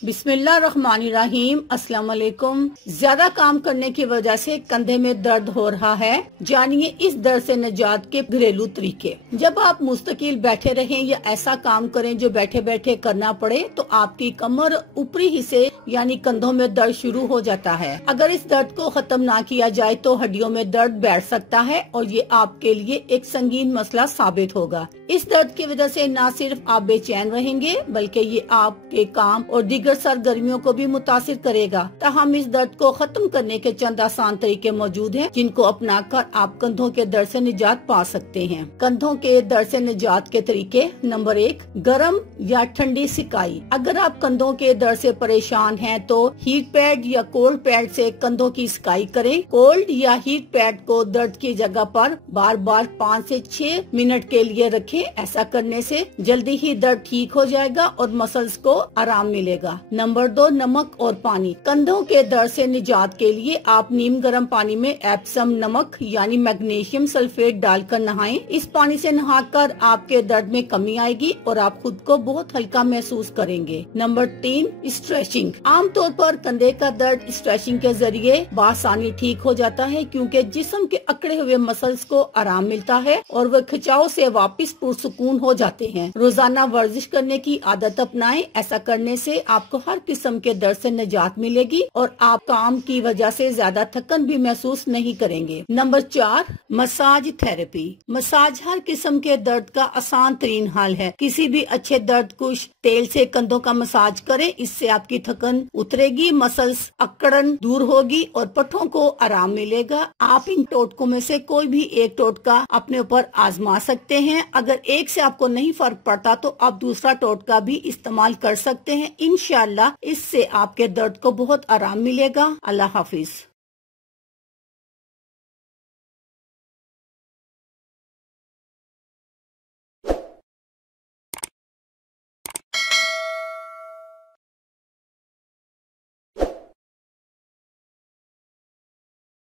बिस्मिल्लाहिर्रहमानिर्रहीम। अस्सलाम वालेकुम। ज्यादा काम करने की वजह से कंधे में दर्द हो रहा है, जानिए इस दर्द से निजात के घरेलू तरीके। जब आप मुस्तकिल बैठे रहें या ऐसा काम करें जो बैठे बैठे करना पड़े तो आपकी कमर ऊपरी हिस्से यानी कंधों में दर्द शुरू हो जाता है। अगर इस दर्द को खत्म ना किया जाए तो हड्डियों में दर्द बैठ सकता है और ये आपके लिए एक संगीन मसला साबित होगा। इस दर्द की वजह से न सिर्फ आप बेचैन रहेंगे बल्कि ये आपके काम और दीगर सरगर्मियों को भी मुतासिर करेगा। ताहम इस दर्द को खत्म करने के चंद आसान तरीके मौजूद हैं जिनको अपनाकर आप कंधों के दर्द से निजात पा सकते हैं। कंधों के दर्द से निजात के तरीके। नंबर 1, गर्म या ठंडी सिकाई। अगर आप कंधों के दर्द से परेशान हैं तो हीट पैड या कोल्ड पैड से कंधों की सिकाई करें। कोल्ड या हीट पैड को दर्द की जगह पर बार बार 5 से 6 मिनट के लिए रखें। ऐसा करने से जल्दी ही दर्द ठीक हो जाएगा और मसल्स को आराम मिलेगा। नंबर 2, नमक और पानी। कंधों के दर्द से निजात के लिए आप नीम गर्म पानी में एप्सम नमक यानी मैग्नीशियम सल्फेट डालकर नहाएं। इस पानी से नहाकर आपके दर्द में कमी आएगी और आप खुद को बहुत हल्का महसूस करेंगे। Number 3, stretching. आमतौर पर कंधे का दर्द स्ट्रेचिंग के जरिए बआसानी ठीक हो जाता है क्योंकि जिस्म के अकड़े हुए मसल्स को आराम मिलता है और वह खिंचाव से वापस पुरसुकून हो जाते हैं। रोजाना वर्जिश करने की आदत अपनाएं। ऐसा करने से आपको हर किस्म के दर्द से निजात मिलेगी और आप काम की वजह से ज्यादा थकन भी महसूस नहीं करेंगे। Number 4, massage therapy. मसाज हर किस्म के दर्द का आसान तरीन हल है। किसी भी अच्छे दर्द कुश तेल से कंधों का मसाज करें। इससे आपकी थकन उतरेगी, मसल्स अकड़न दूर होगी और पट्टों को आराम मिलेगा। आप इन टोटकों में से कोई भी एक टोटका अपने ऊपर आजमा सकते हैं। अगर एक से आपको नहीं फर्क पड़ता तो आप दूसरा टोटका भी इस्तेमाल कर सकते हैं। इंशाअल्लाह इससे आपके दर्द को बहुत आराम मिलेगा। अल्लाह हाफिज।